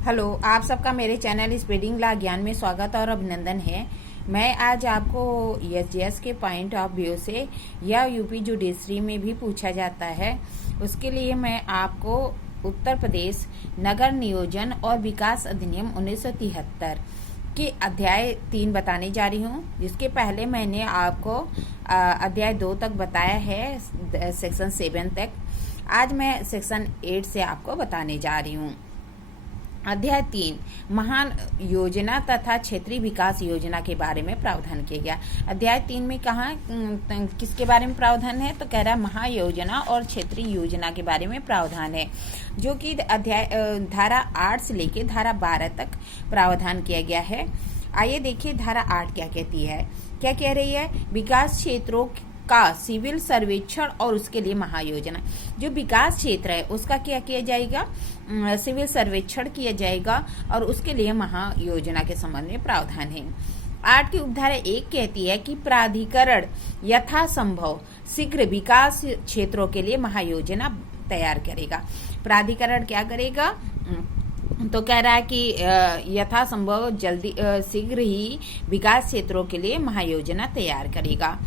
Hello, आप सबका मेरे चैनल स्पीडिंग ला ज्ञान में स्वागत और अभिनंदन है। मैं आज आपको एसजीएस के पॉइंट ऑफ व्यू से या यूपी जुडिशरी में भी पूछा जाता है, उसके लिए मैं आपको उत्तर प्रदेश नगर नियोजन और विकास अधिनियम 1973 के अध्याय 3 बताने जा रही हूँ। जिसके पहले मैंने आपको अध्याय 2 तक बताया है, सेक्शन 7 तक। आज मैं सेक्शन 8 से आपको बताने जा रही हूँ। अध्याय 3 महान योजना तथा क्षेत्रीय विकास योजना के बारे में प्रावधान किया गया। अध्याय 3 में कहा किसके बारे में प्रावधान है, तो कह रहा है महायोजना और क्षेत्रीय योजना के बारे में प्रावधान है, जो कि अध्याय धारा 8 से लेकर धारा 12 तक प्रावधान किया गया है। आइए देखिए धारा 8 क्या कहती है। क्या कह रही है? विकास क्षेत्रों का सिविल सर्वेक्षण और उसके लिए महायोजना। जो विकास क्षेत्र है उसका क्या किया जाएगा? सिविल सर्वेक्षण किया जाएगा और उसके लिए महायोजना के संबंध में प्रावधान है। 8 की उपधारा 1 कहती है कि प्राधिकरण यथासंभव शीघ्र विकास क्षेत्रों के लिए महायोजना तैयार करेगा। प्राधिकरण क्या करेगा? तो कह रहा है कि यथासंभव जल्दी शीघ्र ही विकास क्षेत्रों के लिए महायोजना तैयार करेगा।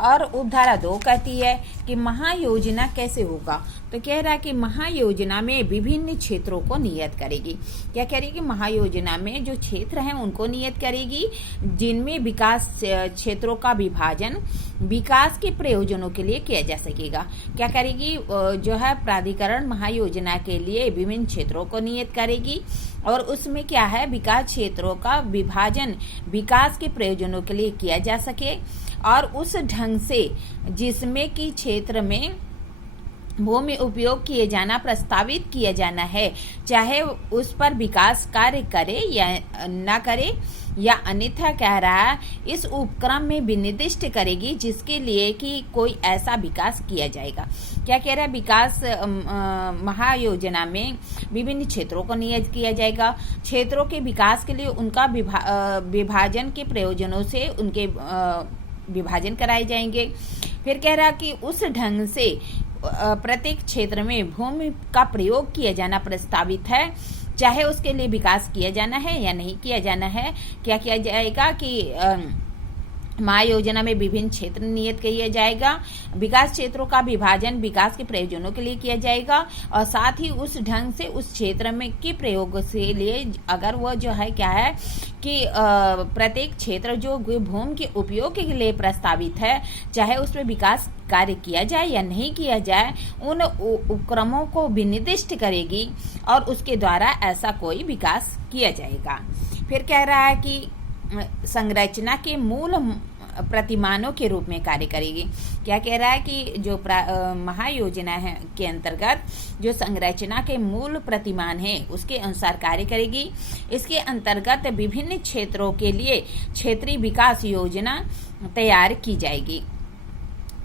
और उपधारा 2 कहती है कि महायोजना कैसे होगा, तो कह रहा है कि महायोजना में विभिन्न क्षेत्रों को नियत करेगी। क्या करेगी? महायोजना में जो क्षेत्र हैं उनको नियत करेगी, जिनमें विकास क्षेत्रों का विभाजन विकास के प्रयोजनों के लिए किया जा सकेगा। क्या करेगी? जो है प्राधिकरण महायोजना के लिए विभिन्न क्षेत्रों को नियत करेगी और उसमें क्या है, विकास क्षेत्रों का विभाजन विकास के प्रयोजनों के लिए किया जा सके और उस ढंग से जिसमें कि क्षेत्र में भूमि उपयोग किए जाना प्रस्तावित किया जाना है, चाहे उस पर विकास कार्य करे या न करे, या अन्यथा कह रहा है इस उपक्रम में विनिर्दिष्ट करेगी जिसके लिए कि कोई ऐसा विकास किया जाएगा। क्या कह रहा है? विकास महायोजना में विभिन्न क्षेत्रों को नियत किया जाएगा। क्षेत्रों के विकास के लिए उनका विभाजन के प्रयोजनों से उनके विभाजन कराए जाएंगे। फिर कह रहा कि उस ढंग से प्रत्येक क्षेत्र में भूमि का प्रयोग किया जाना प्रस्तावित है, चाहे उसके लिए विकास किया जाना है या नहीं किया जाना है। क्या किया जाएगा कि महायोजना में विभिन्न क्षेत्र नियत किया जाएगा, विकास क्षेत्रों का विभाजन विकास के प्रयोजनों के लिए किया जाएगा और साथ ही उस ढंग से उस क्षेत्र में के प्रयोग से लिए अगर वह जो है क्या है कि प्रत्येक क्षेत्र जो भूमि के उपयोग के लिए प्रस्तावित है, चाहे उसमें विकास कार्य किया जाए या नहीं किया जाए, उन उपक्रमों को विनिर्दिष्ट करेगी और उसके द्वारा ऐसा कोई विकास किया जाएगा। फिर कह रहा है कि संरचना के मूल प्रतिमानों के रूप में कार्य करेगी। क्या कह रहा है कि जो महायोजना है के अंतर्गत जो संरचना के मूल प्रतिमान है उसके अनुसार कार्य करेगी। इसके अंतर्गत विभिन्न क्षेत्रों के लिए क्षेत्रीय विकास योजना तैयार की जाएगी।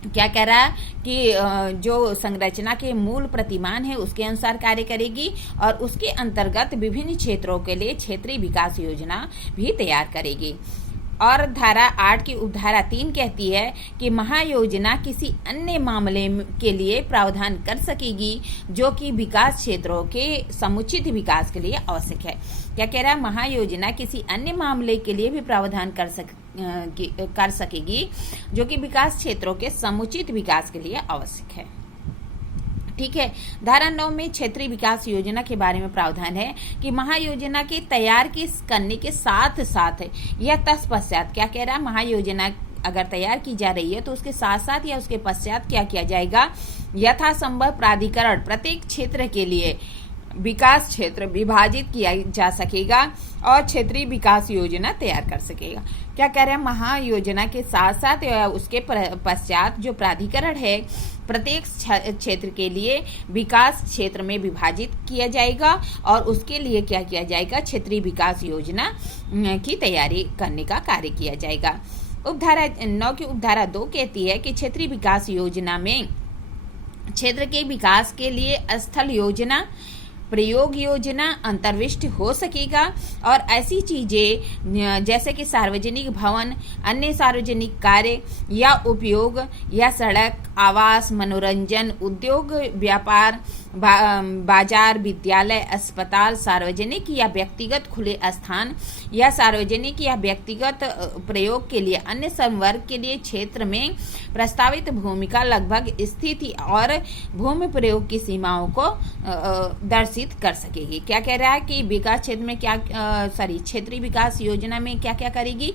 क्या कह रहा है कि जो संरचना के मूल प्रतिमान है उसके अनुसार कार्य करेगी और उसके अंतर्गत विभिन्न क्षेत्रों के लिए क्षेत्रीय विकास योजना भी तैयार करेगी। और धारा 8 की उपधारा 3 कहती है कि महायोजना किसी अन्य मामले के लिए प्रावधान कर सकेगी जो कि विकास क्षेत्रों के समुचित विकास के लिए आवश्यक है। क्या कह रहा है? महायोजना किसी अन्य मामले के लिए भी प्रावधान कर सकेगी जो कि विकास क्षेत्रों के समुचित विकास के लिए आवश्यक है। ठीक है। धारा 9 में क्षेत्रीय विकास योजना के बारे में प्रावधान है कि महायोजना के तैयार करने के साथ साथ या तत्पश्चात, क्या कह रहा है, महायोजना अगर तैयार की जा रही है तो उसके साथ साथ या उसके पश्चात क्या किया जाएगा, यथासंभव प्राधिकरण प्रत्येक क्षेत्र के लिए विकास क्षेत्र विभाजित किया जा सकेगा और क्षेत्रीय विकास योजना तैयार कर सकेगा। क्या कह रहे हैं? महायोजना के साथ साथ उसके पश्चात जो प्राधिकरण है प्रत्येक क्षेत्र के लिए विकास क्षेत्र में विभाजित किया जाएगा और उसके लिए क्या किया जाएगा, क्षेत्रीय विकास योजना की तैयारी करने का कार्य किया जाएगा। उपधारा 9 की उपधारा 2 कहती है कि क्षेत्रीय विकास योजना में क्षेत्र के विकास के लिए स्थल योजना प्रयोग योजना अंतर्विष्ट हो सकेगा और ऐसी चीजें जैसे कि सार्वजनिक भवन, अन्य सार्वजनिक कार्य या उपयोग या सड़क, आवास, मनोरंजन, उद्योग, व्यापार, बाजार, विद्यालय, अस्पताल, सार्वजनिक या व्यक्तिगत खुले स्थान या सार्वजनिक या व्यक्तिगत प्रयोग के लिए अन्य संवर्ग के लिए क्षेत्र में प्रस्तावित भूमि का लगभग स्थिति और भूमि प्रयोग की सीमाओं को दर्शित कर सकेगी। क्या कह रहा है कि विकास क्षेत्र में क्षेत्रीय विकास योजना में क्या क्या करेगी,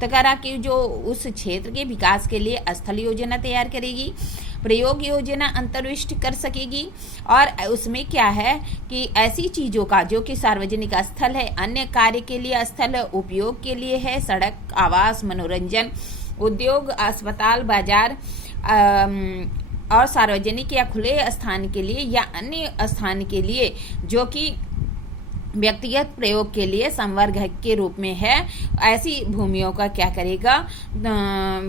तो कह रहा कि जो उस क्षेत्र के विकास के लिए स्थल योजना तैयार करेगी, प्रयोग योजना अंतर्विष्ट कर सकेगी और उसमें क्या है कि ऐसी चीजों का जो कि सार्वजनिक स्थल है, अन्य कार्य के लिए स्थल है, उपयोग के लिए है, सड़क, आवास, मनोरंजन, उद्योग, अस्पताल, बाजार और सार्वजनिक या खुले स्थान के लिए या अन्य स्थान के लिए जो कि व्यक्तिगत प्रयोग के लिए संवर्ग के रूप में है, ऐसी भूमियों का क्या करेगा,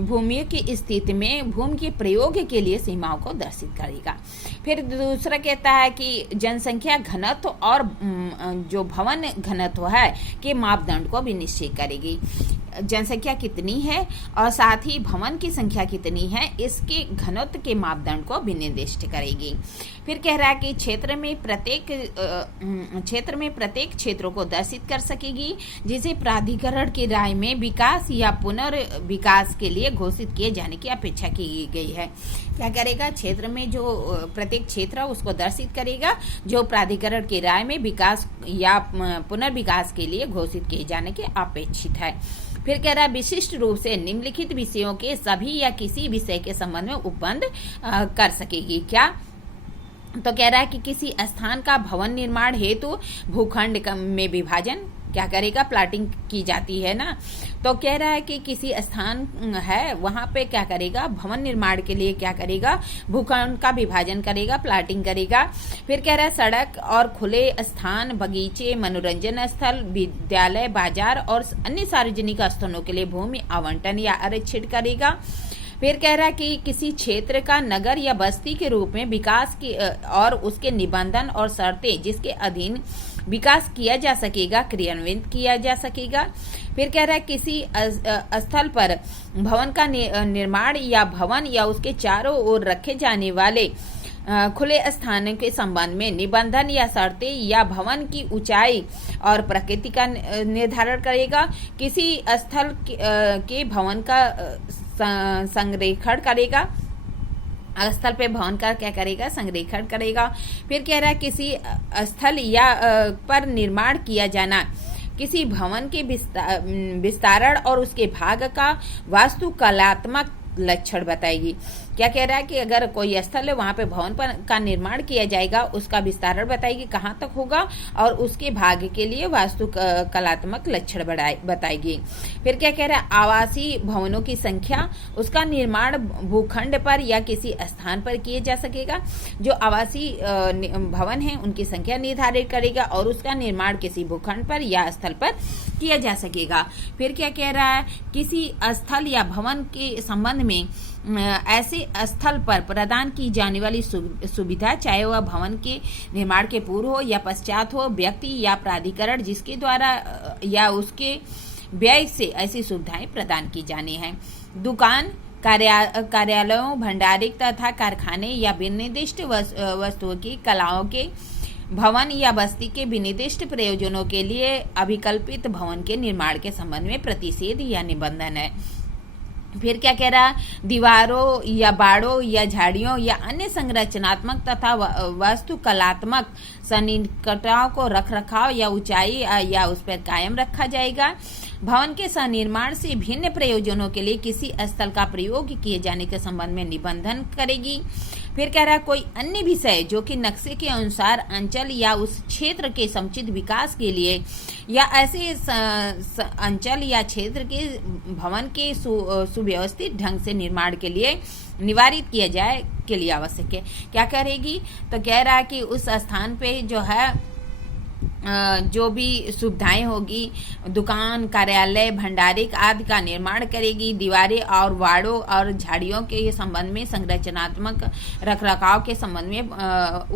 भूमि की स्थिति में भूमि के प्रयोग के लिए सीमाओं को दर्शित करेगा। फिर दूसरा कहता है कि जनसंख्या घनत्व और जो भवन घनत्व है के मापदंड को भी निश्चित करेगी। जनसंख्या कितनी है और साथ ही भवन की संख्या कितनी है, इसके घनत्व के मापदंड को भी निर्दिष्ट करेगी। फिर कह रहा है कि क्षेत्र में प्रत्येक क्षेत्रों को दर्शित कर सकेगी जिसे प्राधिकरण की राय में विकास या पुनर्विकास के लिए घोषित किए जाने की अपेक्षा की गई है। क्या करेगा, क्षेत्र में जो प्रत्येक क्षेत्र है उसको दर्शित करेगा जो प्राधिकरण की राय में विकास या पुनर्विकास के लिए घोषित किए जाने के अपेक्षित है। फिर कह रहा है विशिष्ट रूप से निम्नलिखित विषयों के सभी या किसी विषय के संबंध में उपबंध कर सकेगी। क्या, तो कह रहा है कि किसी स्थान का भवन निर्माण हेतु भूखंड में विभाजन क्या करेगा, प्लाटिंग की जाती है ना, तो कह रहा है कि किसी स्थान है वहां पे क्या करेगा, भवन निर्माण के लिए क्या करेगा, भूखंड का विभाजन करेगा, प्लाटिंग करेगा। फिर कह रहा है सड़क और खुले स्थान, बगीचे, मनोरंजन स्थल, विद्यालय, बाजार और अन्य सार्वजनिक स्थलों के लिए भूमि आवंटन या आरक्षित करेगा। फिर कह रहा है कि किसी क्षेत्र का नगर या बस्ती के रूप में विकास की और उसके निबंधन और शर्तें जिसके अधीन विकास किया जा सकेगा क्रियान्वित किया जा सकेगा। फिर कह रहा है किसी स्थल पर भवन का निर्माण या भवन या उसके चारों ओर रखे जाने वाले खुले स्थान के संबंध में निबंधन या शर्तें या भवन की ऊंचाई और प्रकृति का निर्धारण करेगा। किसी स्थल के भवन का संरेखण करेगा, स्थल पे भवन का क्या करेगा, संरेखण करेगा। फिर कह रहा है किसी स्थल या पर निर्माण किया जाना किसी भवन के विस्तारण और उसके भाग का वास्तुकलात्मक लक्षण बताएगी। क्या कह रहा है कि अगर कोई स्थल है वहां पे भवन पर का निर्माण किया जाएगा, उसका विस्तारण बताएगी कहाँ तक होगा और उसके भाग के लिए वास्तु कलात्मक लक्षण बताएगी। फिर क्या कह रहा है आवासीय भवनों की संख्या, उसका निर्माण भूखंड पर या किसी स्थान पर किए जा सकेगा। जो आवासीय भवन है उनकी संख्या निर्धारित करेगा और उसका निर्माण किसी भूखंड पर या स्थल पर किया जा सकेगा। फिर क्या कह रहा है किसी स्थल या भवन के संबंध में ऐसे स्थल पर प्रदान की जाने वाली सुविधा, चाहे वह भवन के निर्माण के पूर्व हो या पश्चात हो, व्यक्ति या प्राधिकरण जिसके द्वारा या उसके व्यय से ऐसी सुविधाएं प्रदान की जानी हैं। दुकान, कार्यालयों, भंडारिक तथा कारखाने या विनिर्दिष्ट वस्तुओं की कलाओं के भवन या बस्ती के विनिर्दिष्ट प्रयोजनों के लिए अभिकल्पित भवन के निर्माण के संबंध में प्रतिषेध या निबंधन है। फिर क्या कह रहा, दीवारों या बाड़ों या झाड़ियों या अन्य संरचनात्मक तथा वास्तुकलात्मक सन्निकटताओं को रखरखाव या ऊंचाई या उस पर कायम रखा जाएगा। भवन के सनिर्माण से भिन्न प्रयोजनों के लिए किसी स्थल का प्रयोग किए जाने के संबंध में निबंधन करेगी। फिर कह रहा है कोई अन्य विषय जो कि नक्शे के अनुसार अंचल या उस क्षेत्र के समुचित विकास के लिए या ऐसे अंचल या क्षेत्र के भवन के सुव्यवस्थित ढंग से निर्माण के लिए निवारित किया जाए के लिए आवश्यक है। क्या करेगी, तो कह रहा है कि उस स्थान पे जो है जो भी सुविधाएं होगी, दुकान, कार्यालय, भंडारे आदि का निर्माण करेगी। दीवारें और वाड़ों और झाड़ियों के संबंध में संरचनात्मक रखरखाव के संबंध में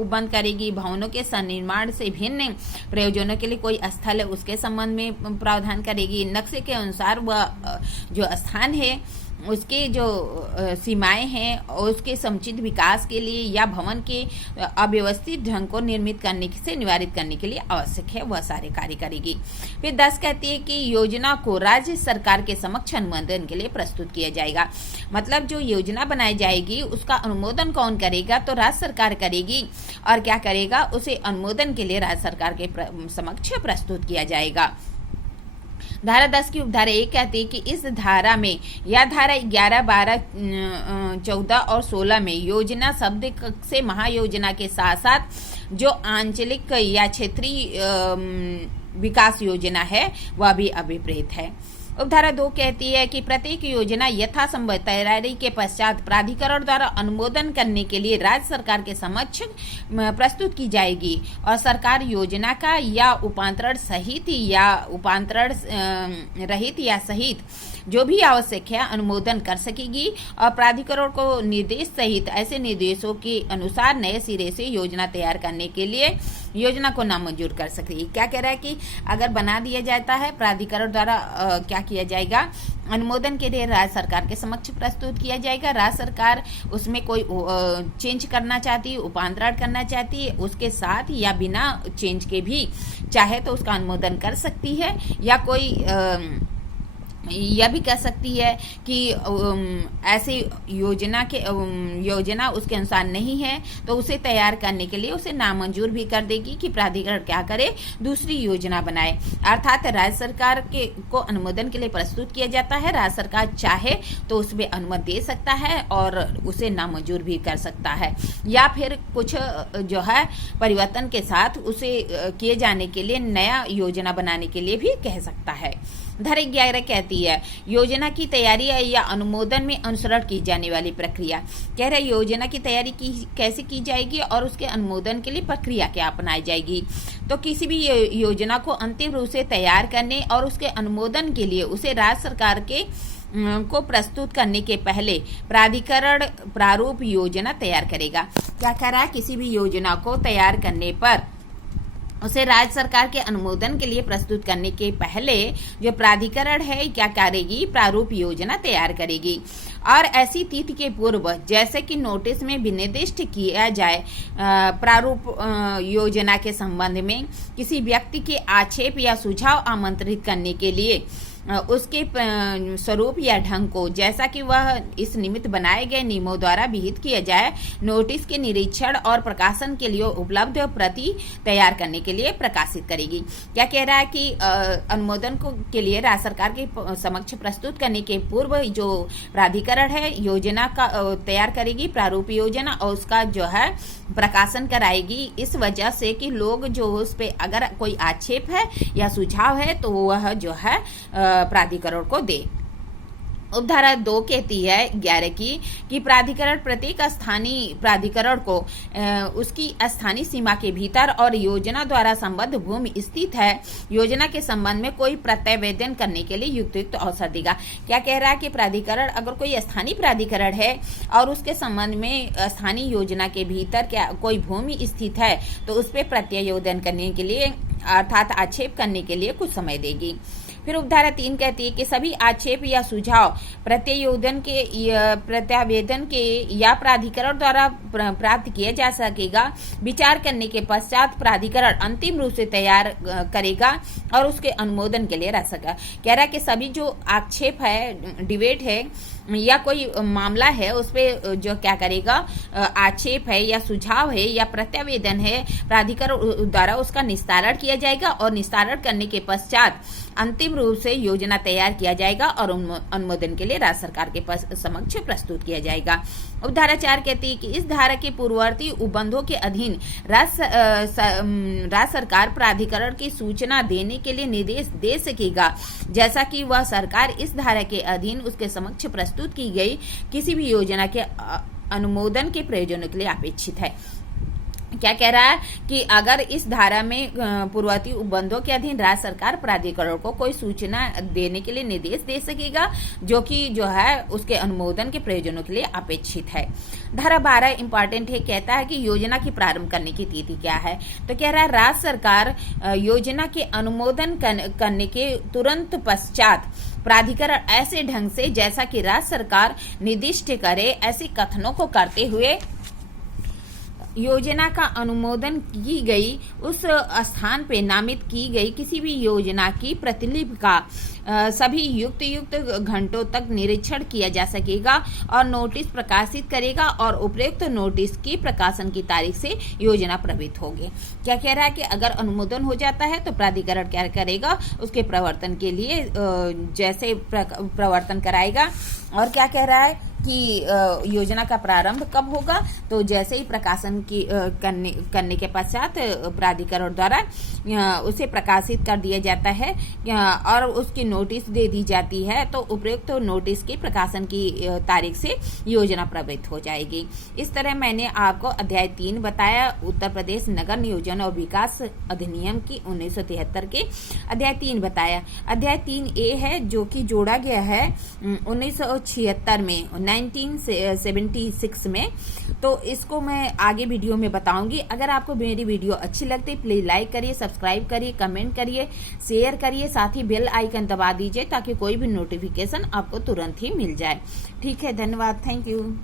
बंद करेगी। भवनों के सन्निर्माण से भिन्न प्रयोजनों के लिए कोई स्थल है उसके संबंध में प्रावधान करेगी। नक्शे के अनुसार वह जो स्थान है उसके जो सीमाएं हैं उसके समुचित विकास के लिए या भवन के अव्यवस्थित ढंग को निर्मित करने से निवारित करने के लिए आवश्यक है वह सारे कार्य करेगी। फिर 10 कहती है कि योजना को राज्य सरकार के समक्ष अनुमोदन के लिए प्रस्तुत किया जाएगा। मतलब जो योजना बनाई जाएगी उसका अनुमोदन कौन करेगा, तो राज्य सरकार करेगी। और क्या करेगा, उसे अनुमोदन के लिए राज्य सरकार के समक्ष प्रस्तुत किया जाएगा। धारा 10 की उपधारा 1 कहती है कि इस धारा में या धारा 11, 12, 14 और 16 में योजना शब्द से महायोजना के साथ साथ जो आंचलिक या क्षेत्रीय विकास योजना है वह भी अभिप्रेत है। उपधारा 2 कहती है कि प्रत्येक योजना यथासंभव तैयारी के पश्चात प्राधिकरण द्वारा अनुमोदन करने के लिए राज्य सरकार के समक्ष प्रस्तुत की जाएगी और सरकार योजना का या उपांतरण सहित या उपांतरण रहित या सहित जो भी आवश्यक है अनुमोदन कर सकेगी और प्राधिकरण को निर्देश सहित ऐसे निर्देशों के अनुसार नए सिरे से योजना तैयार करने के लिए योजना को नामंजूर कर सकेगी। क्या कह रहा है कि अगर बना दिया जाता है प्राधिकरण द्वारा क्या किया जाएगा, अनुमोदन के लिए राज्य सरकार के समक्ष प्रस्तुत किया जाएगा। राज्य सरकार उसमें कोई चेंज करना चाहती है, उपांतरण करना चाहती है, उसके साथ या बिना चेंज के भी चाहे तो उसका अनुमोदन कर सकती है या कोई यह भी कह सकती है कि ऐसे योजना उसके अनुसार नहीं है तो उसे तैयार करने के लिए उसे नामंजूर भी कर देगी कि प्राधिकरण क्या करे, दूसरी योजना बनाए। अर्थात राज्य सरकार को अनुमोदन के लिए प्रस्तुत किया जाता है। राज्य सरकार चाहे तो उसमें अनुमति दे सकता है और उसे नामंजूर भी कर सकता है या फिर कुछ जो है परिवर्तन के साथ उसे किए जाने के लिए नया योजना बनाने के लिए भी कह सकता है। धारा 11 कहती है योजना की तैयारी या अनुमोदन में अनुसरण की जाने वाली प्रक्रिया। कह रहा है योजना की तैयारी कैसे की जाएगी और उसके अनुमोदन के लिए प्रक्रिया क्या अपनाई जाएगी। तो किसी भी योजना को अंतिम रूप से तैयार करने और उसके अनुमोदन के लिए उसे राज्य सरकार के को प्रस्तुत करने के पहले प्राधिकरण प्रारूप योजना तैयार करेगा। क्या कह रहा है, किसी भी योजना को तैयार करने पर उसे राज्य सरकार के अनुमोदन के लिए प्रस्तुत करने के पहले जो प्राधिकरण है क्या करेगी, प्रारूप योजना तैयार करेगी। और ऐसी तिथि के पूर्व जैसे कि नोटिस में विनिर्दिष्ट किया जाए प्रारूप योजना के संबंध में किसी व्यक्ति के आक्षेप या सुझाव आमंत्रित करने के लिए उसके स्वरूप या ढंग को जैसा कि वह इस निमित्त बनाए गए नियमों द्वारा विहित किया जाए, नोटिस के निरीक्षण और प्रकाशन के लिए उपलब्ध प्रति तैयार करने के लिए प्रकाशित करेगी। क्या कह रहा है कि अनुमोदन के लिए राज्य सरकार के समक्ष प्रस्तुत करने के पूर्व जो प्राधिकरण है योजना का तैयार करेगी, प्रारूप योजना, और उसका जो है प्रकाशन कराएगी। इस वजह से कि लोग जो उस पे अगर कोई आक्षेप है या सुझाव है तो वह जो है प्राधिकरण को दे। उपधारा 2 कहती है 11 की कि प्राधिकरण प्रत्येक स्थानीय प्राधिकरण को उसकी स्थानीय सीमा के भीतर और योजना द्वारा संबद्ध भूमि स्थित है योजना के संबंध में कोई प्रत्यावेदन करने के लिए युक्त अवसर देगा। क्या कह रहा है कि प्राधिकरण अगर कोई स्थानीय प्राधिकरण है और उसके संबंध में स्थानीय योजना के भीतर क्या कोई भूमि स्थित है तो उस पर प्रत्यावेदन करने के लिए अर्थात आक्षेप करने के लिए कुछ समय देगी। फिर उपधारा 3 कहती है कि सभी आक्षेप या सुझाव प्रत्यावेदन के या प्राधिकरण द्वारा प्राप्त किया जा सकेगा। विचार करने के पश्चात प्राधिकरण अंतिम रूप से तैयार करेगा और उसके अनुमोदन के लिए रख सकेगा। कह रहा है कि सभी जो आक्षेप है, डिबेट है या कोई मामला है उस पर जो क्या करेगा, आक्षेप है या सुझाव है या प्रत्यावेदन है, प्राधिकरण द्वारा उसका निस्तारण किया जाएगा और निस्तारण करने के पश्चात अंतिम रूप से योजना तैयार किया जाएगा और अनुमोदन के लिए राज्य सरकार के समक्ष प्रस्तुत किया जाएगा। उपधारा 4 कहती है कि इस धारा के पूर्ववर्ती उपबंधों के अधीन राज्य सरकार प्राधिकरण की सूचना देने के लिए निर्देश दे सकेगा जैसा कि वह सरकार इस धारा के अधीन उसके समक्ष प्रस्तुत की गई किसी भी योजना के अनुमोदन के प्रयोजनों के लिए अपेक्षित है। क्या कह रहा है कि अगर इस धारा में पूर्ववर्ती उपबंधों के अधीन राज्य सरकार प्राधिकरण को कोई सूचना देने के लिए निर्देश दे सकेगा जो है उसके अनुमोदन के प्रयोजनों के लिए अपेक्षित है। धारा 12 इंपॉर्टेंट है, कहता है कि योजना की प्रारंभ करने की तिथि क्या है। तो कह रहा है राज्य सरकार योजना के अनुमोदन करने के तुरंत पश्चात प्राधिकरण ऐसे ढंग से जैसा कि राज्य सरकार निर्दिष्ट करे ऐसे कथनों को करते हुए योजना का अनुमोदन की गई उस स्थान पे नामित की गई किसी भी योजना की प्रतिलिपि का सभी युक्त घंटों तक निरीक्षण किया जा सकेगा और नोटिस प्रकाशित करेगा और उपयुक्त नोटिस की प्रकाशन की तारीख से योजना प्रवृत्त होगी। क्या कह रहा है कि अगर अनुमोदन हो जाता है तो प्राधिकरण क्या करेगा, उसके प्रवर्तन के लिए जैसे प्रवर्तन कराएगा। और क्या कह रहा है कि योजना का प्रारंभ कब होगा, तो जैसे ही प्रकाशन की करने के पश्चात प्राधिकरण द्वारा उसे प्रकाशित कर दिया जाता है और उसकी नोटिस दे दी जाती है तो उपयुक्त नोटिस की प्रकाशन की तारीख से योजना प्रवृत्त हो जाएगी। इस तरह मैंने आपको अध्याय 3 बताया, उत्तर प्रदेश नगर नियोजन और विकास अधिनियम की 1973 के अध्याय 3 बताया। अध्याय 3A है जो कि जोड़ा गया है 1976 में 1976 में। तो इसको मैं आगे वीडियो में बताऊंगी। अगर आपको मेरी वीडियो अच्छी लगती है प्लीज लाइक करिए, सब्सक्राइब करिए, कमेंट करिए, शेयर करिए, साथ ही बेल आइकन दबा दीजिए ताकि कोई भी नोटिफिकेशन आपको तुरंत ही मिल जाए। ठीक है, धन्यवाद, थैंक यू।